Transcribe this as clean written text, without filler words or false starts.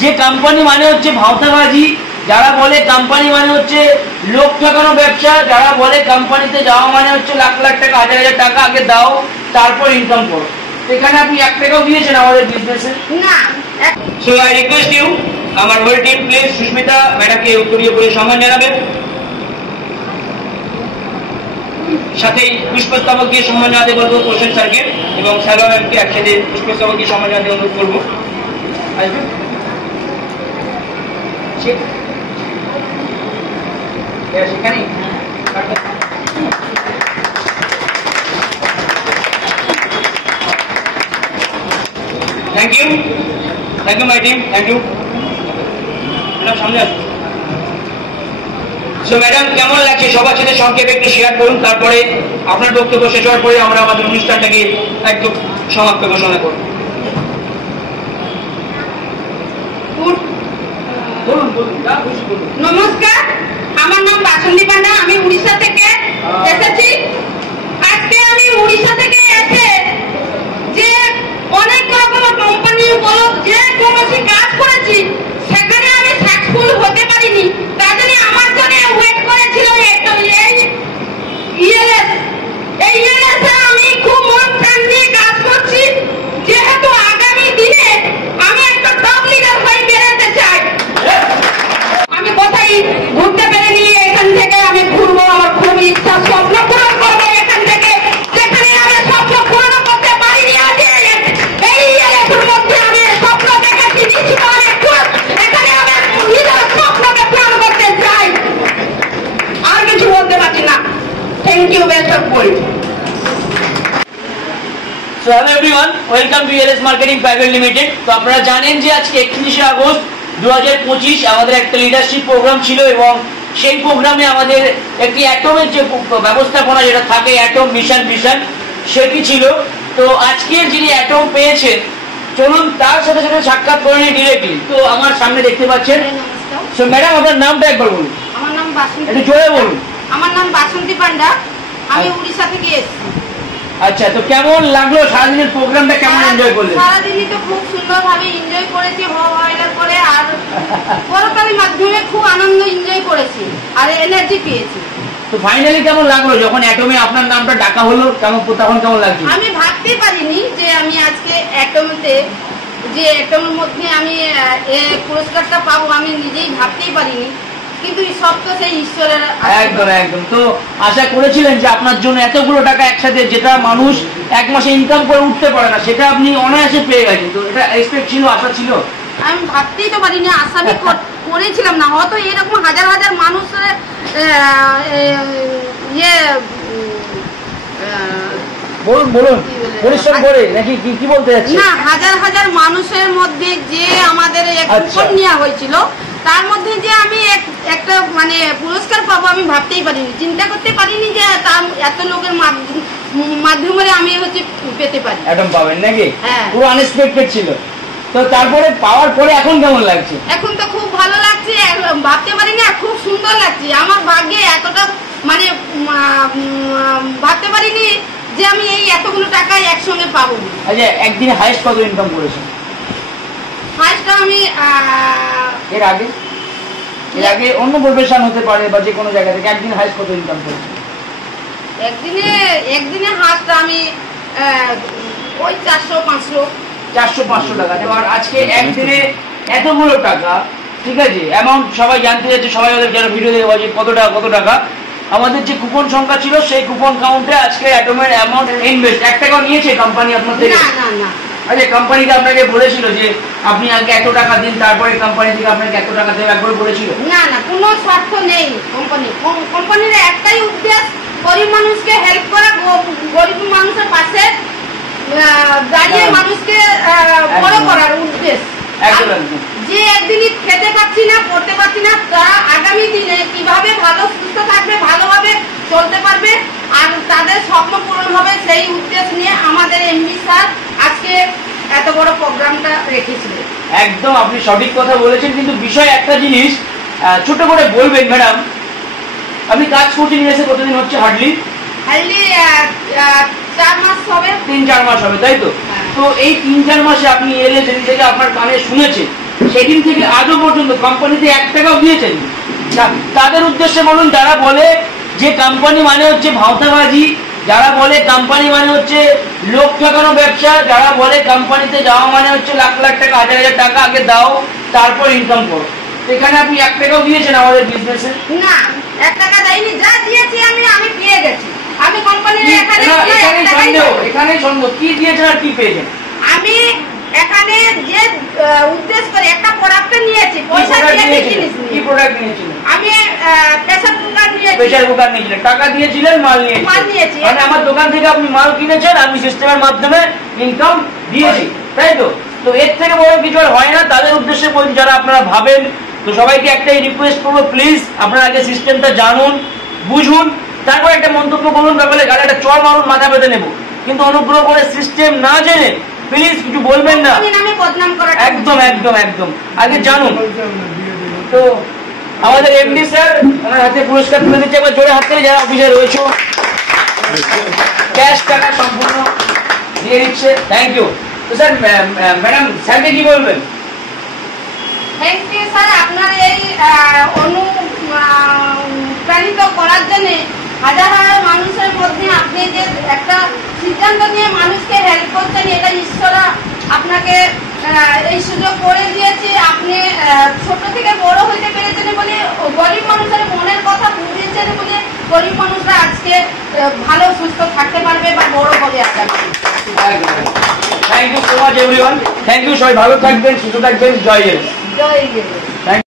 যে কোম্পানি মানে হচ্ছে ভাওতাবাজি, যারা বলে কোম্পানি মানে হচ্ছে লোক ঠকানো ব্যবসা, যারা বলে কোম্পানিতে যাওয়া মানে হচ্ছে লাখ লাখ টাকা, হাজার হাজার টাকা আগে দাও তারপর ইনকাম করো। এখানে আপনি 1 টাকাও দিয়েছেন আমাদের বিজনেসে না। সো আই রিকোয়েস্ট ইউ, আমার হোল টিম প্লিজ সুস্মিতা ম্যাডামকে উত্তরীয় করে সম্মান জানাবেন, সাথেই পুষ্পস্তবক দিয়ে সম্মান জানাতে বলবো প্রসেন স্যারকে এবং সালমা ম্যামকে একসাথে পুষ্পস্তবক দিয়ে সম্মান জানাতে অনুরোধ করবো। আসবেন সেখানে thank you my team, thank you. Madam সামনে আসুন। সো ম্যাডাম কেমন লাগছে সবার সাথে সংক্ষেপে একটু শেয়ার করুন, তারপরে আপনার বক্তব্য শেষ হওয়ার পরে আমরা আমাদের অনুষ্ঠানটাকে একদম সমাপ্ত ঘোষণা করব। নমস্কার, আমার নাম বাসন্তী পান্ডা, আমি উড়িষ্যা থেকে এসেছি। আজকে আমি উড়িষ্যা থেকে এসে যে অনেক রকম কোম্পানি বলো যে কৌশি কাজ করেছি, সেখানে আমি সাকসেসফুল হতে পারিনি। তার জন্য আমার জন্য ওয়েট করেছিল এই আমি খুব মন প্রাণ দিয়ে কাজ করছি, যেহেতু আগামী দিনে আমি একটা টপ লিডার হয়ে বেরোতে চাই। আমি কোথায় ঘুরতে পেরেনি, এখান থেকে আমি ঘুরবো, আমার খুব ইচ্ছা, স্বপ্ন পূরণ করবো এখান থেকে, যেখানে আমি স্বপ্ন পূরণ করতে পারিনি। আজ এই এলাকার মধ্যে আমি স্বপ্ন দেখেছি, নিশ্চিত আমি এখানে আমি নিজের স্বপ্নকে পূরণ করতে চাই। আর কিছু বলতে পারছি না। Thank you, best of luck. So hello everyone, welcome to LS marketing private limited. তো আপনারা জানেন যে আজকে 31শে আগস্ট 2025 আমাদের একটা লিডারশিপ প্রোগ্রাম ছিল এবং সেই প্রোগ্রামে আমাদের একটি অ্যাটমের যে ব্যবস্থাপনা যেটা থাকে, অ্যাটম মিশন সেটি ছিল। তো আজকের যিনি অ্যাটম পেয়েছেন, চলুন তার সাথে সাথে সাক্ষাৎ করে নিই ডিরেক্টলি। তো আমার সামনে দেখতে পাচ্ছেন। সো ম্যাডাম আপনার নামটা একবার বলুন। আমার নাম বাসন্তী, একটু জোরে বলুন। আমার নাম বাসন্তী পান্ডা, আমি উড়িষ্যা থেকে এসেছি। আচ্ছা, তো কেমন লাগলো সারাদিনের প্রোগ্রামটা, কেমন এনজয় করলেন? সারাদিনই তো খুব সুন্দরভাবে এনজয় করেছি, হওয়ার পরে আর পরকালের মাধ্যমে খুব আনন্দ এনজয় করেছি আর এনার্জি পেয়েছি। তো ফাইনালি কেমন লাগলো যখন অ্যাটমে আপনার নামটা ডাকা হলো, তখন কেমন লাগছে? আমি ভাবতেই পারিনি যে আমি আজকে অ্যাটমের মধ্যে আমি পুরস্কারটা পাবো, আমি নিজেই ভাবতেই পারিনি, কিন্তু সব তো সেই ঈশ্বরের। একদম। তো আশা করেছিলেন যে আপনার জন্য এতগুলো টাকা একসাথে, যেটা মানুষ এক মাসে ইনকাম করে উঠতে পারে না, সেটা আপনি অনায়াসে পেয়ে গেছেন। তো এটা এক্সপেক্ট ছিল, আশা ছিল? আমি ভাবতেই তো পারিনি, আশা করেছিলাম না। হয়তো এরকম হাজার হাজার মানুষের বলুন পরিশ্রম করে নাকি কি বলতে যাচ্ছেন? না, হাজার হাজার মানুষের মধ্যে যে আমাদের কুপন নেওয়া হয়েছিল, তার মধ্যে যে আমি একটা মানে পুরস্কার পাবো আমি ভাবতেই পারিনি, চিন্তা করতে পারিনি যে এত লোকের মাধ্যমে আমি পেতে পারি। অ্যাটম পাবেন নাকি? হ্যাঁ, পুরো আনএক্সপেক্টেড ছিল। তো তারপরে পাওয়ার পরে এখন কেমন লাগছে? এখন তো খুব ভালো লাগছে, ভাবতে পারিনি, খুব সুন্দর লাগছে। আমার ভাগ্যে এতটা মানে ভাবতে পারিনি যে আমি এই এতগুলো টাকা একসঙ্গে পাবো। আচ্ছা, একদিনে হাইস্ট কত ইনকাম করেছেন? হাইস্ট আমি এর আগে অন্য প্রফেশন হতে পারে বা যে কোনো জায়গা থেকে একদিন হাইস্ট কত ইনকাম করেছেন? একদিনে হাইস্ট আমি ওই 400-500 টাকা। তো আর আজকে একদিনে এতগুলো টাকা, ঠিক আছে, অ্যামাউন্ট সবাই জানতে যাচ্ছে, সবাই ওদের যারা ভিডিও দেখে বলছে কত টাকা। আমাদের যে কুপন সংখ্যা ছিল সেই কুপন কাউন্টে আজকে অ্যাটমের অ্যামাউন্ট ইনভেস্ট 1 টাকাও নিয়েছে কোম্পানি আপনার থেকে? না। আচ্ছা, কোম্পানিটা আপনাকে বলেছিল যে আপনি আগে এত টাকা দিন, তারপরে কোম্পানি থেকে আপনাকে এত টাকা দেবে, একবার বলেছিল? না, কোনো স্বার্থ নেই কোম্পানির একটাই উদ্দেশ্য, গরিব মানুষকে হেল্প করা, গরিব মানুষের পাশে দাঁড়িয়ে মানুষকে বড় করার উদ্দেশ্য। যে একদিনই খেতে পাচ্ছি না, পড়তে পাচ্ছি না, তারা আগামী দিনে কিভাবে ভালো সুস্থ থাকবে, ভালোভাবে চলতে পারবে আর তাদের স্বপ্ন পূরণ হবে, সেই উদ্দেশ্য নিয়ে আমাদের এমডি স্যার আজকে এত বড় প্রোগ্রামটা রেখেছিলেন। একদম আপনি সঠিক কথা বলেছেন, কিন্তু বিষয় একটা জিনিস ছোট করে বলবেন ম্যাডাম, আপনি কাজ করছেন ইউএসএ কতদিন হচ্ছে? হার্ডলি 4 মাস হবে, 3-4 মাস হবে, তাই তো? তো এই 3-4 মাসে আপনি এলে যেদিন থেকে আপনার কানে শুনেছে সেদিন থেকে আজও পর্যন্ত কোম্পানিতে 1 টাকাও দিয়েছেন না। তাদের উদ্দেশ্যে বলুন, যারা বলে যে কোম্পানি মানে হচ্ছে ভাওতাবাজি, যারা বলে কোম্পানি মানে হচ্ছে লোক ঠকানো ব্যবসা, যারা বলে কোম্পানিতে যাওয়া মানে হচ্ছে লাখ লাখ টাকা, হাজার হাজার টাকা আগে দাও তারপর ইনকাম করো। এখানে আপনি 1 টাকাও দিয়েছেন আমাদের বিজনেসে? না, 1 টাকা দেয়নি। যা দিয়েছি আমি পেয়ে গেছি। আমি কোম্পানির এখানে সন্দেহ কি দিয়েছেন আর কি পেয়েছেন? আমি এখানে যে উদ্দেশ্য করে একটা প্রোডাক্ট নিয়েছি, পয়সা দিয়ে জিনিস। কি প্রোডাক্ট নিয়েছিলেন? আমি প্রেসার কুকার নিয়েছি। প্রেসার কুকার নিয়েছিলেন, টাকা দিয়েছিলেন, মাল নিয়েছি। মানে আমার দোকান থেকে আপনি মাল কিনেছেন, আমি সিস্টেমের মাধ্যমে ইনকাম দিয়েছি, তাই তো? তো এর থেকে বড় কিছু আর হয় না। তাদের উদ্দেশ্যে বলছি, যারা আপনারা ভাবেন, তো সবাইকে একটাই রিকোয়েস্ট করবো, প্লিজ আপনারা আগে সিস্টেমটা জানুন, বুঝুন, তারপর একটা মন্তব্য করুন। ব্যাপারে গাড়ি একটা চড় মারুন, মাথা পেতে নেবো, কিন্তু অনুগ্রহ করে সিস্টেম না জেনে প্লিজ কিছু বলবেন না। একদম একদম একদম আগে জানুন। তো আমাদের এমডি স্যার ওনার হাতে পুরস্কার তুলে দিচ্ছে, একবার জোরে হাত করে যারা অফিসে রয়েছে ক্যাশ টাকা সম্পূর্ণ দিয়ে দিচ্ছে। Thank you. তো স্যার, ম্যাডাম স্যারকে কি বলবেন? থ্যাংক ইউ স্যার, আপনার এই অনুপ্রাণিত করার জন্য হাজার হাজার মানুষের মধ্যে আপনি যে একটা সিদ্ধান্ত নিয়ে মানুষকে হেল্প করছেন, এটা ঈশ্বর আপনাকে এই সুযোগ করে দিয়েছে। আপনি ছোট থেকে বড় হইতে পেরেছেন বলে, গরিব মানুষের মনের কথা বুঝিয়েছেন বলে গরিব মানুষরা আজকে ভালো সুস্থ থাকতে পারবে বা বড় হবে। Thank you so much everyone. Thank you, সবাই ভালো থাকবেন, সুস্থ থাকবেন। জয় জয়।